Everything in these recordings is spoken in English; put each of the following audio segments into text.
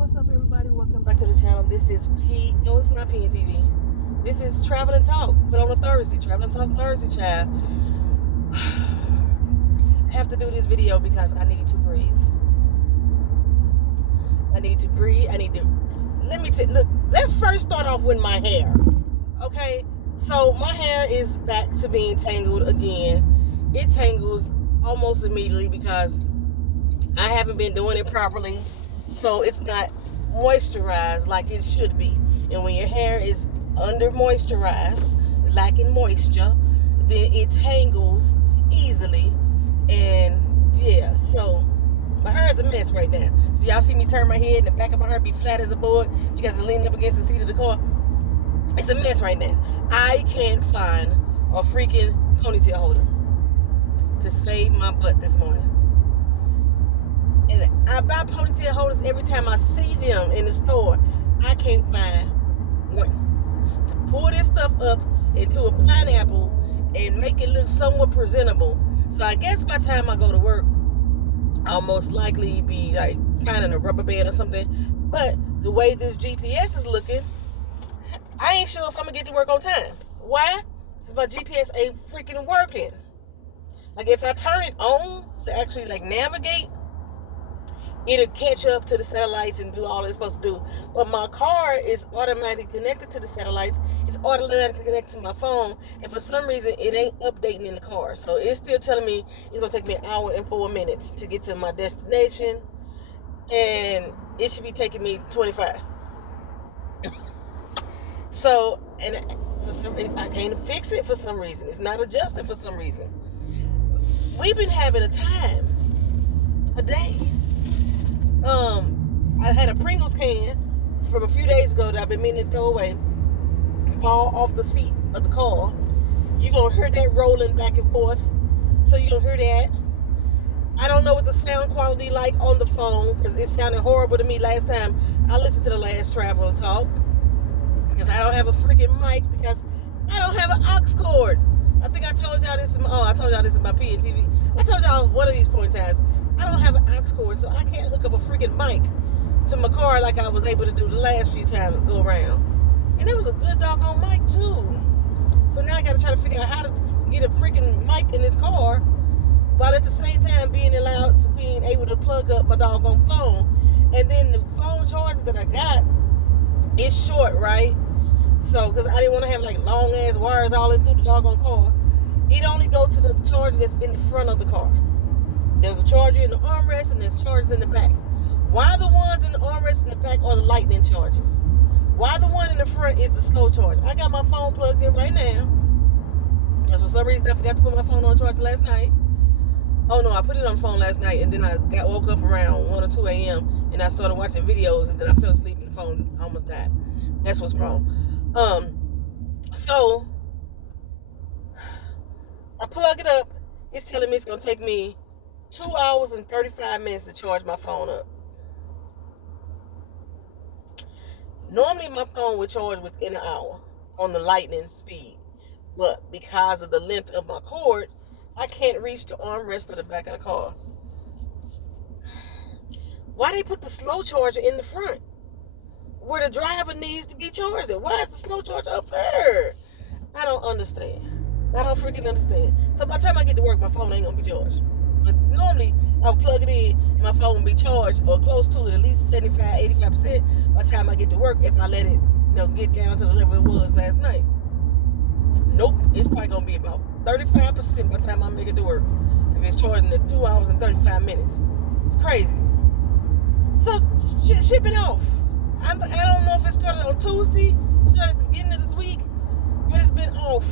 What's up, everybody? Welcome back to the channel. This is no, it's not PNTV. This is Travel and Talk, but on a Thursday. Travel and Talk Thursday, child. I have to do this video because I need to breathe. I need to breathe. Look, let's first start off with my hair. Okay? So, my hair is back to being tangled again. It tangles almost immediately because I haven't been doing it properly. So it's not moisturized like it should be. And when your hair is under moisturized, lacking moisture, then it tangles easily. And yeah, so my hair is a mess right now. So y'all see me turn my head and the back of my hair be flat as a board. You guys are leaning up against the seat of the car. It's a mess right now. I can't find a freaking ponytail holder to save my butt this morning. And I buy ponytail holders every time I see them in the store. I can't find one to pull this stuff up into a pineapple and make it look somewhat presentable. So I guess by the time I go to work, I'll most likely be like finding a rubber band or something. But the way this GPS is looking, I ain't sure if I'm gonna get to work on time. Why? Because my GPS ain't freaking working. Like if I turn it on to actually like navigate, it'll catch up to the satellites and do all it's supposed to do. But my car is automatically connected to the satellites. It's automatically connected to my phone. And for some reason, it ain't updating in the car. So it's still telling me it's going to take me an hour and 4 minutes to get to my destination. And it should be taking me 25. So, and for some reason, I can't fix it for some reason. It's not adjusting for some reason. We've been having a day. I had a Pringles can from a few days ago that I've been meaning to throw away, fall off the seat of the car. You're going to hear that rolling back and forth. So you're going to hear that. I don't know what the sound quality like on the phone because it sounded horrible to me last time I listened to the last Travel and Talk because I don't have a freaking mic because I don't have an aux cord. I think I told y'all this in my PNTV. I told y'all one of these point times. I don't have an aux cord, so I can't hook up a freaking mic to my car like I was able to do the last few times to go around. And it was a good doggone mic, too. So now I got to try to figure out how to get a freaking mic in this car while at the same time being able to plug up my doggone phone. And then the phone charger that I got is short, right? So, because I didn't want to have like long-ass wires all in through the doggone car. It only goes to the charger that's in the front of the car. There's a charger in the armrest and there's chargers in the back. Why the ones in the armrest in the back are the lightning chargers? Why the one in the front is the slow charge? I got my phone plugged in right now. Because for some reason I forgot to put my phone on charge last night. Oh no, I put it on the phone last night and then I woke up around 1 or 2 a.m. and I started watching videos and then I fell asleep and the phone almost died. That's what's wrong. So I plug it up. It's telling me it's going to take me 2 hours and 35 minutes to charge my phone up. Normally my phone would charge within an hour on the lightning speed. But because of the length of my cord, I can't reach the armrest of the back of the car. Why they put the slow charger in the front? Where the driver needs to be charged at? Why is the slow charger up there? I don't understand. I don't freaking understand. So by the time I get to work, my phone ain't going to be charged. But normally, I'll plug it in and my phone will be charged or close to it, at least 75, 85% by the time I get to work if I let it get down to the level it was last night. Nope, it's probably going to be about 35% by the time I make it to work. If it's charging at 2 hours and 35 minutes. It's crazy. So, ship it off. I don't know if it started on Tuesday, started at the beginning of this week, but it's been off.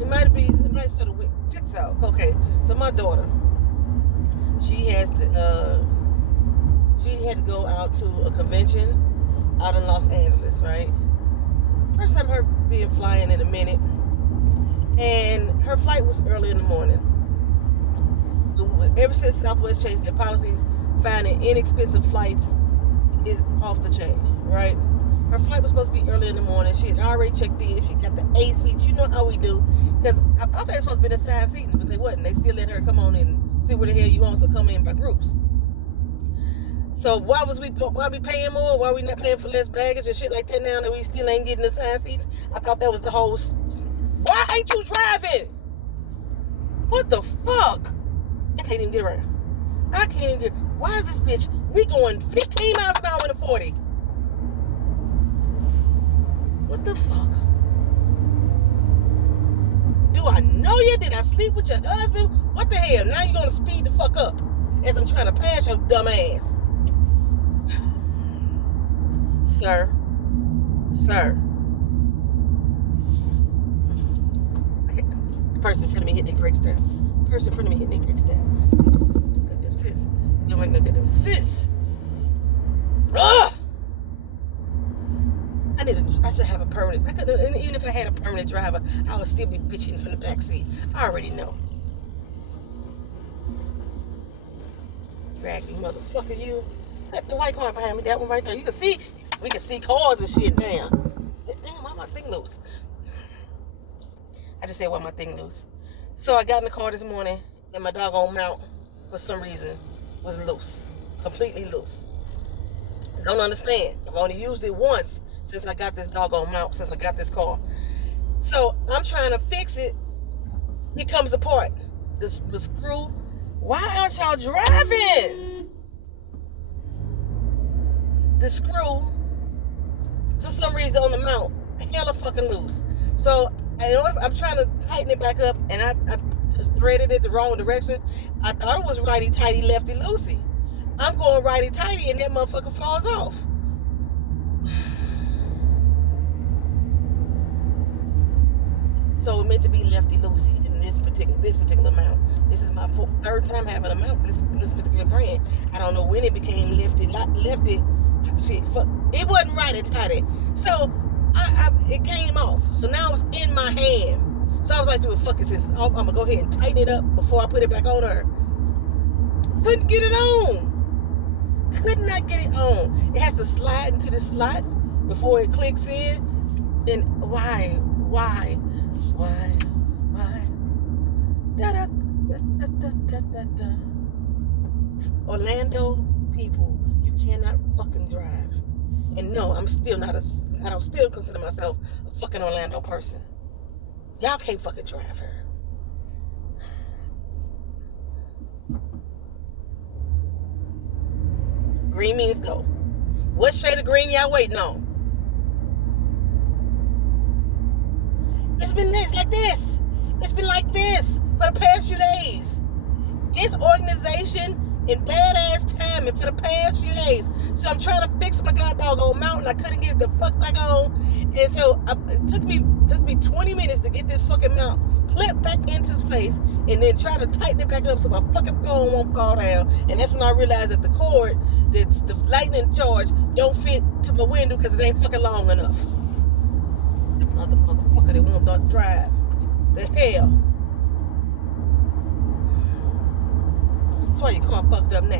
It might start a week. Check this out. Okay, so my daughter, she had to go out to a convention out in Los Angeles, right? First time her being flying in a minute, and her flight was early in the morning. Ever since Southwest changed their policies, finding inexpensive flights is off the chain, right? Her flight was supposed to be early in the morning. She had already checked in. She got the A seats. You know how we do. Because I thought they were supposed to be assigned seats, but they wasn't. They still let her come on and see where the hell you want, so come in by groups. So why we paying more? Why we not paying for less baggage and shit like that now that we still ain't getting the assigned seats? I thought that was the whole. Why ain't you driving? What the fuck? I can't even get around. I can't even get. Why is this bitch? We going 15 miles an hour in a 40. What the fuck? Do I know you? Did I sleep with your husband? What the hell? Now you gonna speed the fuck up as I'm trying to pass your dumb ass. Sir. Okay. The person in front of me hitting their brakes down. Sis. Don't make no goddamn sis. Ugh! I should have a permanent. Even if I had a permanent driver, I would still be bitching from the back seat. I already know. Raggedy motherfucker, you. The white car behind me, that one right there. You can see, we can see cars and shit now. Damn, why my thing loose? I just said, why my thing loose? So I got in the car this morning, and my doggone mount, for some reason, was loose. Completely loose. I don't understand. I've only used it once since I got this doggone mount, since I got this car. So I'm trying to fix it. It comes apart. The screw. Why aren't y'all driving? The screw, for some reason on the mount, hella fucking loose. So I'm trying to tighten it back up, and I threaded it the wrong direction. I thought it was righty-tighty, lefty-loosey. I'm going righty-tighty, and that motherfucker falls off. So it meant to be lefty-loosey in this particular mount. This is my third time having a mount, this particular brand. I don't know when it became lefty. Shit, fuck. It wasn't righty-tighty. So it came off. So now it's in my hand. So I was like, dude, fuck it, since it's off, I'm gonna go ahead and tighten it up before I put it back on her. Couldn't get it on. Could not get it on. It has to slide into the slot before it clicks in. And why? Da da da da da da da. Orlando people, you cannot fucking drive. And no, I don't still consider myself a fucking Orlando person. Y'all can't fucking drive her. Green means go. What shade of green y'all waiting on? It's been like this. It's been like this for the past few days. This organization in badass timing for the past few days. So I'm trying to fix my goddamn mountain. I couldn't get it the fuck back on. And so it took me 20 minutes to get this fucking mount clipped back into its place, and then try to tighten it back up so my fucking phone won't fall down. And that's when I realized that the cord, that's the lightning charge, don't fit to my window because it ain't fucking long enough. Another motherfucker that won't drive. The hell. That's why your car fucked up now.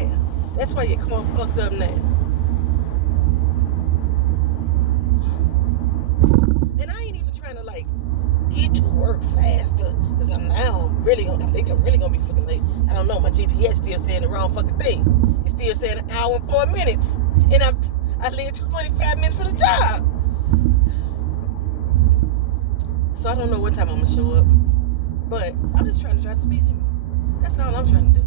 And I ain't even trying to get to work faster, because I think I'm really gonna be fucking late. I don't know. My GPS still saying the wrong fucking thing. It's still saying 1 hour and 4 minutes, and I live 25 minutes for the job. So I don't know what time I'm gonna show up, but I'm just trying to drive the speed limit. That's all I'm trying to do.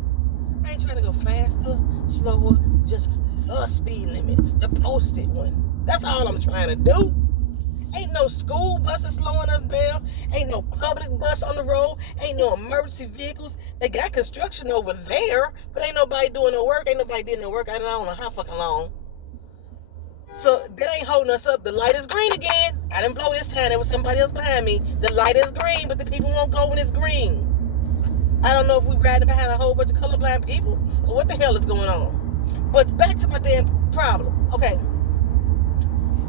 I ain't trying to go faster, slower, just the speed limit, the posted one. That's all I'm trying to do. Ain't no school buses slowing us down. Ain't no public bus on the road. Ain't no emergency vehicles. They got construction over there, but ain't nobody doing no work. Ain't nobody did no work. I don't know how fucking long. So that ain't holding us up. The light is green again. I didn't blow this time. There was somebody else behind me. The light is green, but the people won't go when it's green. I don't know if we're riding behind a whole bunch of colorblind people or what the hell is going on. But back to my damn problem. Okay.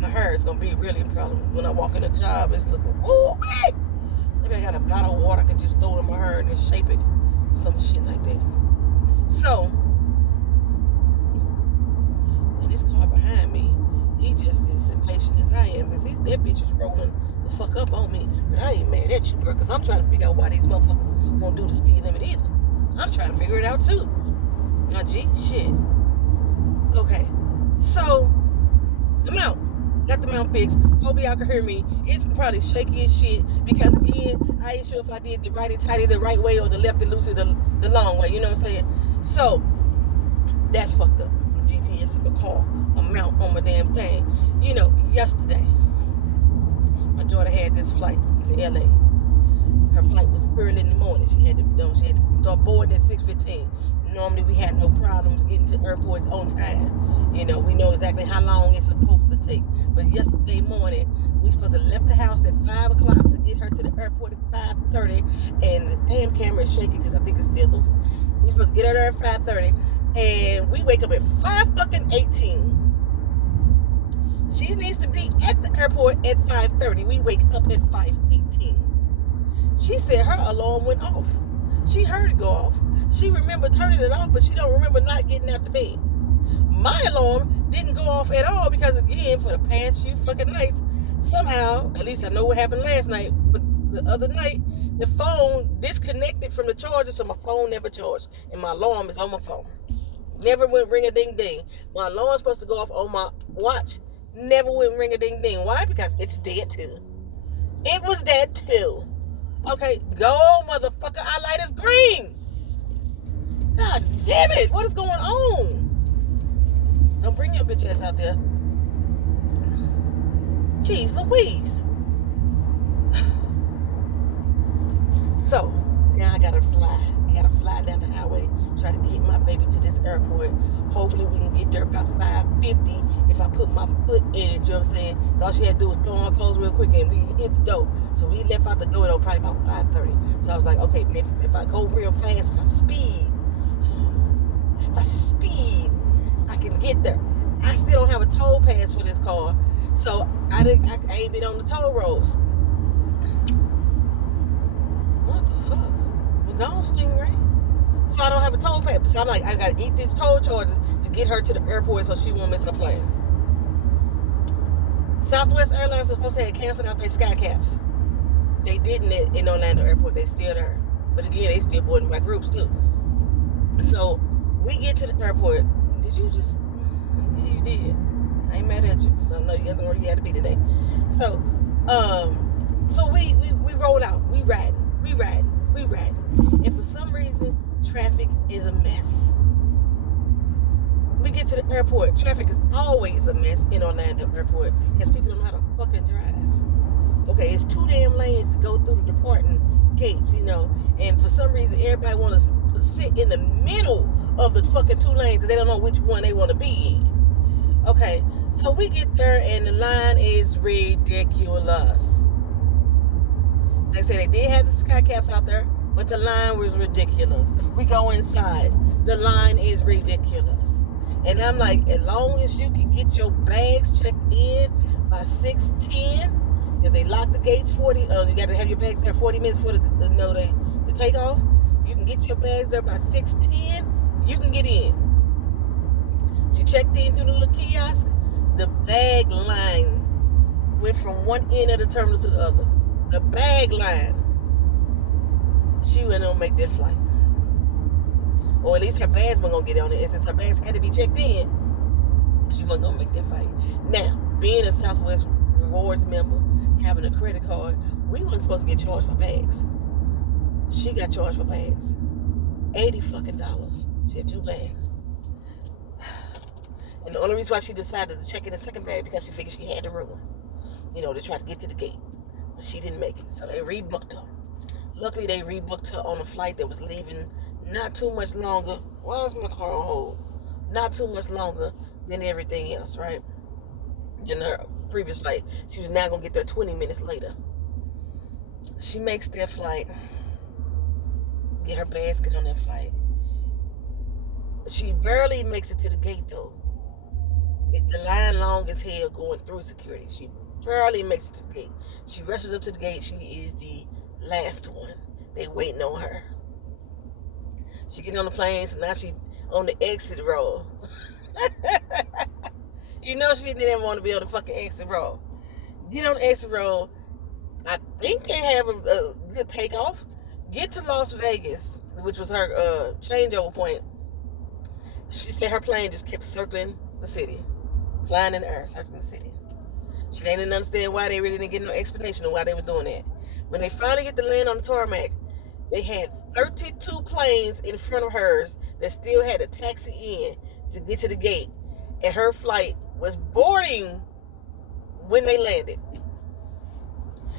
My hair is going to be really a problem. When I walk in a job, it's looking, ooh, wait. Maybe I got a bottle of water I can just throw in my hair and then shape it. Some shit like that. So, and this car behind me, he just is impatient as I am. Because that bitch is rolling the fuck up on me. But I ain't mad at you, bro, because I'm trying to figure out why these motherfuckers won't do the speed limit either. I'm trying to figure it out, too. Now, G, shit. Okay, so the mount. Got the mount fixed. Hope y'all can hear me. It's probably shaky as shit because again, I ain't sure if I did the righty tighty the right way or the lefty loosey the long way. You know what I'm saying? So that's fucked up. The GPS call a mount on my damn thing. You know, yesterday my daughter had this flight to LA. Her flight was early in the morning. She had to start boarding at 6:15. Normally we had no problems getting to airports on time. You know, we know exactly how long it's supposed to take. But yesterday morning, we supposed to left the house at 5 o'clock to get her to the airport at 5:30, and the damn camera is shaking because I think it's still loose. We supposed to get her there at 5:30, and we wake up at 5:18. She needs to be at the airport at 5:30. We wake up at 5:18. She said her alarm went off. She heard it go off. She remembered turning it off, but she don't remember not getting out the bed. My alarm didn't go off at all because, again, for the past few fucking nights, somehow, at least I know what happened last night, but the other night, the phone disconnected from the charger, so my phone never charged, and my alarm is on my phone. Never went ring-a-ding-ding. My alarm's supposed to go off on my watch. Never went ring-a-ding-ding. Why? Because it's dead, too. It was dead, too. Okay, go, motherfucker. Our light is green. God damn it. What is going on? Don't bring your bitch ass out there. Jeez Louise. So, now I gotta fly. I gotta fly down the highway, try to get my baby to this airport. Hopefully we can get there about 5:50 if I put my foot in it, you know what I'm saying? So all she had to do was throw on her clothes real quick and we hit the door. So we left out the door though, probably about 5:30. So I was like, okay, if I go real fast, if I speed, I can get there. I still don't have a toll pass for this car, so I ain't been on the toll roads. What the fuck? We're gone, Stingray. So I don't have a toll pass. So I'm like, I gotta eat these toll charges to get her to the airport so she won't miss her plane. Southwest Airlines was supposed to have canceled out their sky caps. They didn't in Orlando Airport. They still there. But again, they still boarding by groups too. So we get to the airport. Did you just... Yeah, you did. I ain't mad at you because I know you guys know where you had to be today. So we roll out. We riding. And for some reason, traffic is a mess. We get to the airport. Traffic is always a mess in Orlando Airport because people don't know how to fucking drive. Okay, it's 2 damn lanes to go through the departing gates, you know. And for some reason, everybody want to sit in the middle of the fucking 2 lanes because they don't know which one they want to be in. Okay, so we get there and the line is ridiculous. Like I said, they did have the sky caps out there, but the line was ridiculous. We go inside. The line is ridiculous. And I'm like, as long as you can get your bags checked in by 6:10, because they lock the gates 40, you got to have your bags there 40 minutes before the takeoff. You can get your bags there by 6:10, you can get in. She checked in through the little kiosk. The bag line went from one end of the terminal to the other. The bag line. She wasn't going to make that flight. Or at least her bags weren't going to get on it. And since her bags had to be checked in, she wasn't going to make that flight. Now, being a Southwest Rewards member, having a credit card, we weren't supposed to get charged for bags. She got charged for bags. $80 fucking. She had 2 bags. And the only reason why she decided to check in the second bag because she figured she had the room, you know, to try to get to the gate. But she didn't make it, so they rebooked her. Luckily, they rebooked her on a flight that was leaving not too much longer. Why is my car on hold? Not too much longer than everything else, right? Than her previous flight. She was now going to get there 20 minutes later. She makes that flight. Get her basket on that flight. She barely makes it to the gate, though. The line long as hell going through security. She barely makes it to the gate. She rushes up to the gate. She is the last one. They waiting on her. She get on the plane, so now she on the exit row. You know she didn't even want to be on the fucking exit row. Get on the exit row. I think they have a good takeoff. Get to Las Vegas, which was her changeover point. She said her plane just kept circling the city, flying in the air, circling the city. She didn't understand why. They really didn't get no explanation of why they was doing that. When they finally get to land on the tarmac, they had 32 planes in front of hers that still had to taxi in to get to the gate. And her flight was boarding when they landed.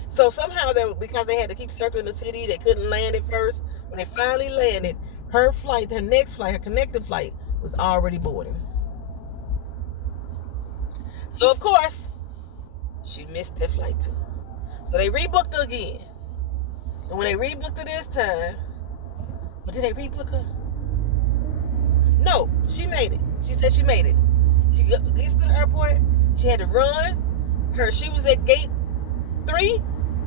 So somehow, because they had to keep circling the city, they couldn't land at first. When they finally landed, her flight, her next flight, her connecting flight, was already boarding. So, of course, she missed that flight too. So they rebooked her again. And when they rebooked her this time, but did they rebook her? No, she made it. She said she made it. She gets to the airport. She had to run. She was at gate 3.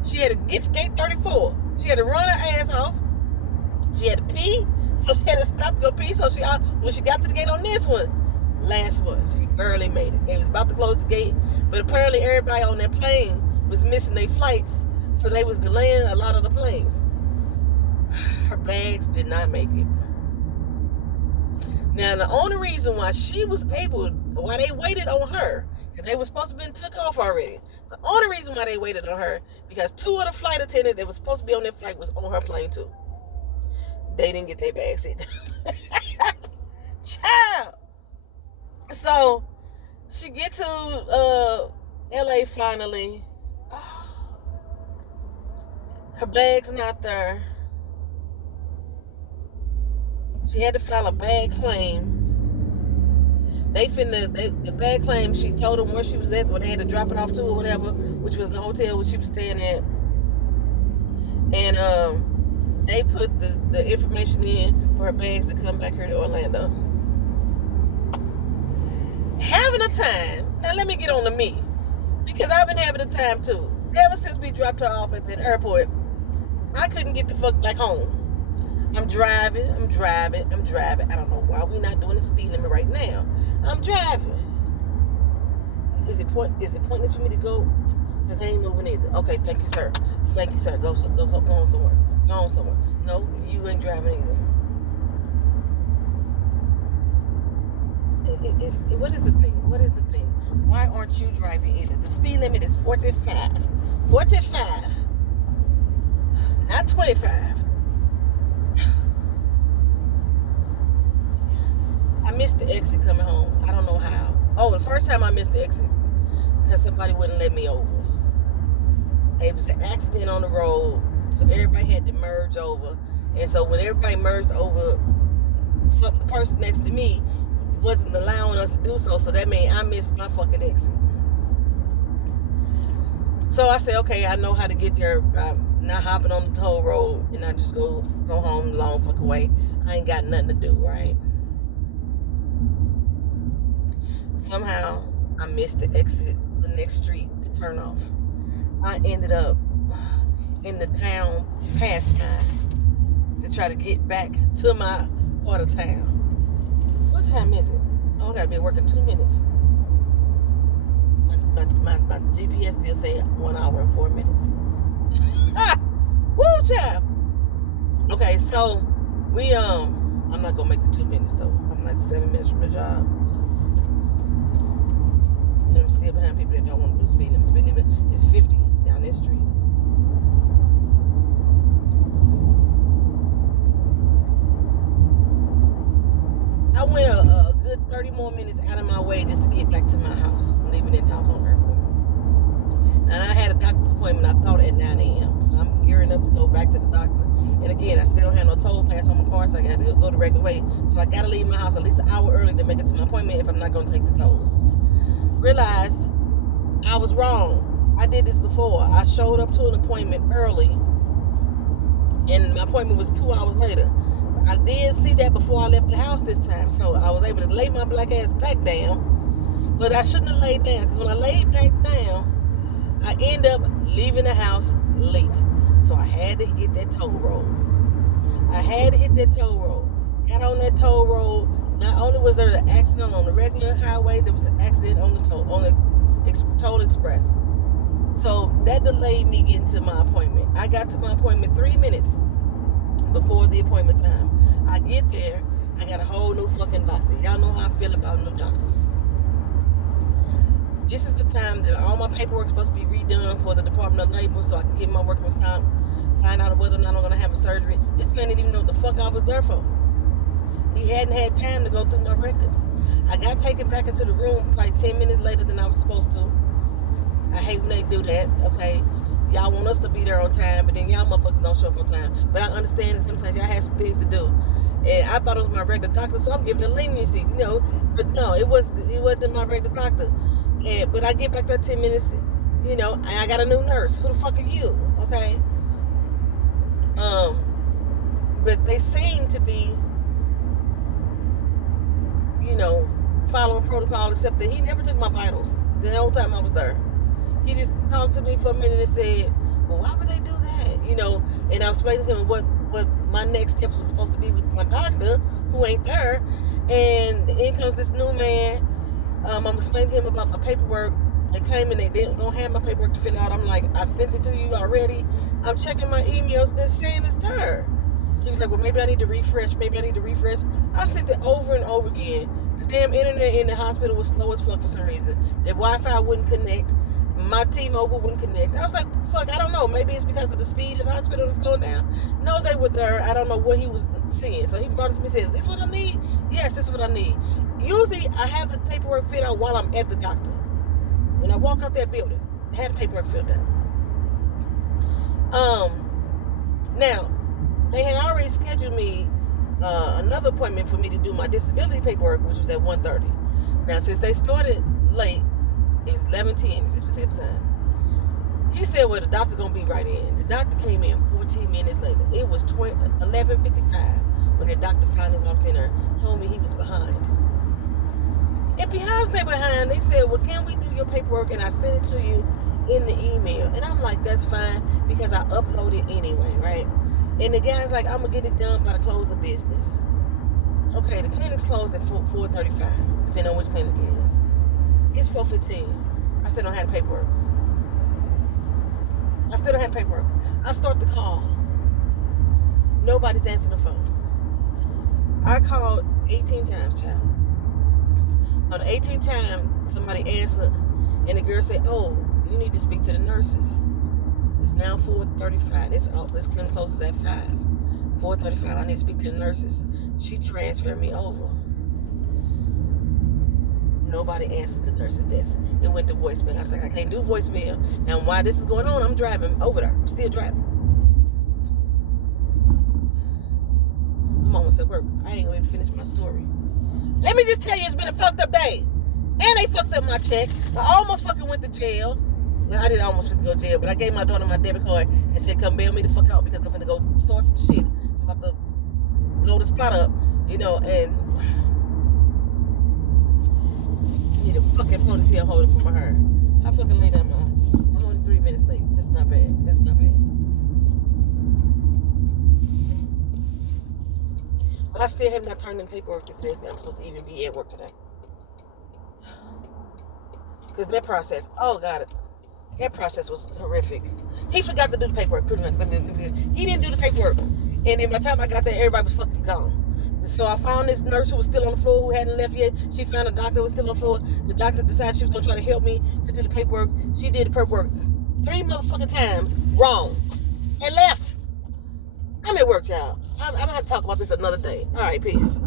She had to get to gate 34. She had to run her ass off. She had to pee. So she had to stop to go pee. So when she got to the gate on this one, last one, she barely made it. They was about to close the gate. But apparently everybody on that plane was missing their flights. So they was delaying a lot of the planes. Her bags did not make it. Now, the only reason why why they waited on her, because they were supposed to have been took off already. The only reason why they waited on her, because 2 of the flight attendants that was supposed to be on that flight was on her plane too. They didn't get their bags either. Child. So, she get to LA finally. Her bag's not there. She had to file a bag claim. The bag claim, she told them where she was at, where they had to drop it off to or whatever, which was the hotel where she was staying at. And they put the information in for her bags to come back here to Orlando. Having a time. Now let me get on to me, because I've been having a time too. Ever since we dropped her off at the airport, I couldn't get the fuck back home. I'm driving. I don't know why we're not doing the speed limit right now. I'm driving. Is it pointless for me to go? Because I ain't moving either. Okay, thank you, sir. Go on somewhere. Go on somewhere. No, you ain't driving either. What is the thing? Why aren't you driving either? The speed limit is 45. 45. Not 25. I missed the exit coming home. I don't know how. Oh, the first time I missed the exit because somebody wouldn't let me over. It was an accident on the road, so everybody had to merge over. And so when everybody merged over, the person next to me wasn't allowing us to do so. So that means I missed my fucking exit. So I said, okay, I know how to get there. I'm not hopping on the toll road, and I just go home the long fucking way. I ain't got nothing to do, right? Somehow, I missed the exit, the next street to turn off. I ended up in the town past mine to try to get back to my part of town. What time is it? Oh, I gotta be working 2 minutes. My GPS still say 1 hour and 4 minutes. Woo, child. Okay, so I'm not gonna make the 2 minutes though. I'm like 7 minutes from the job. And I'm still behind people that don't want to do speed limit. Speed limit is 50 down this street. I went a good 30 more minutes out of my way just to get back to my house, leaving it doggone airport. And I had a doctor's appointment, I thought, at 9 a.m. So I'm gearing up to go back to the doctor. And again, I still don't have no toll pass on my car, so I got to go the regular way. So I got to leave my house at least an hour early to make it to my appointment if I'm not going to take the tolls. Realized I was wrong. I did this before. I showed up to an appointment early, and my appointment was 2 hours later. I did see that before I left the house this time, so I was able to lay my black ass back down. But I shouldn't have laid down, because when I laid back down, I end up leaving the house late. So I had to get that toll road. I had to hit that toll road. Got on that toll road. Not only was there an accident on the regular highway, there was an accident on the toll express. So that delayed me getting to my appointment. I got to my appointment 3 minutes before the appointment time. I get there. I got a whole new fucking doctor. Y'all know how I feel about new doctors. This is the time that all my paperwork's supposed to be redone for the Department of Labor so I can get my workman's comp, find out whether or not I'm going to have a surgery. This man didn't even know what the fuck I was there for. He hadn't had time to go through my records. I got taken back into the room probably 10 minutes later than I was supposed to. I hate when they do that, okay? Y'all want us to be there on time, but then y'all motherfuckers don't show up on time. But I understand that sometimes y'all have some things to do. And I thought it was my regular doctor, so I'm giving it leniency, you know. But no, it wasn't my regular doctor. But I get back there 10 minutes, you know, and I got a new nurse. Who the fuck are you? Okay? But they seem to be, you know, following protocol, except that he never took my vitals the whole time I was there. He just talked to me for a minute and said, well, why would they do that? You know, and I was explaining to him what my next steps was supposed to be with my doctor, who ain't there. And in comes this new man. I'm explaining to him about my paperwork. They came and they don't have my paperwork to fill out. I'm like, I sent it to you already. I'm checking my emails. They're saying it's there. He was like, well, maybe I need to refresh. I sent it over and over again. The damn internet in the hospital was slow as fuck for some reason. The Wi-Fi wouldn't connect. My T-Mobile wouldn't connect. I was like, fuck, I don't know. Maybe it's because of the speed of the hospital was slowing down. No, they were there. I don't know what he was seeing. So he brought it to me and says, this is what I need? Yes, this is what I need. Usually, I have the paperwork filled out while I'm at the doctor. When I walk out that building, I had the paperwork filled out. Now, they had already scheduled me another appointment for me to do my disability paperwork, which was at 1:30. Now, since they started late, it's 11:10 at this particular time. He said, well, the doctor's going to be right in. The doctor came in 14 minutes later. It was 11:55 when the doctor finally walked in there, told me he was behind. And because they're behind, they said, well, can we do your paperwork? And I sent it to you in the email. And I'm like, that's fine, because I uploaded anyway, right? And the guy's like, I'm going to get it done by the close of business. Okay, the clinic's closed at 4:35, depending on which clinic it is. It's 4:15. I still don't have the paperwork. I start the call. Nobody's answering the phone. I called 18 times, child. On the 18th time, somebody answered, and the girl said, oh, you need to speak to the nurses. It's now 4:35. This clinic closes at 5. 4:35, I need to speak to the nurses. She transferred me over. Nobody answered the nurse's desk. It went to voicemail. I was like, I can't do voicemail. Now, while this is going on, I'm driving over there. I'm still driving. I'm almost at work. I ain't going to finish my story. Let me just tell you, it's been a fucked up day. And they fucked up my check. I almost fucking went to jail. Well, I didn't almost go to jail, but I gave my daughter my debit card and said, come bail me the fuck out because I'm going to go start some shit. I'm about to blow the spot up, you know, and I need a fucking ponytail holder for my hair. How fucking late am I? I'm only 3 minutes late. That's not bad. But I still have not turned in paperwork that says that I'm supposed to even be at work today. Because that process, oh God, that process was horrific. He forgot to do the paperwork, pretty much. He didn't do the paperwork. And then by the time I got there, everybody was fucking gone. So I found this nurse who was still on the floor, who hadn't left yet. She found a doctor who was still on the floor. The doctor decided she was going to try to help me to do the paperwork. She did the paperwork 3 motherfucking times wrong and left. I'm at work, y'all. I'm going to have to talk about this another day. All right, peace.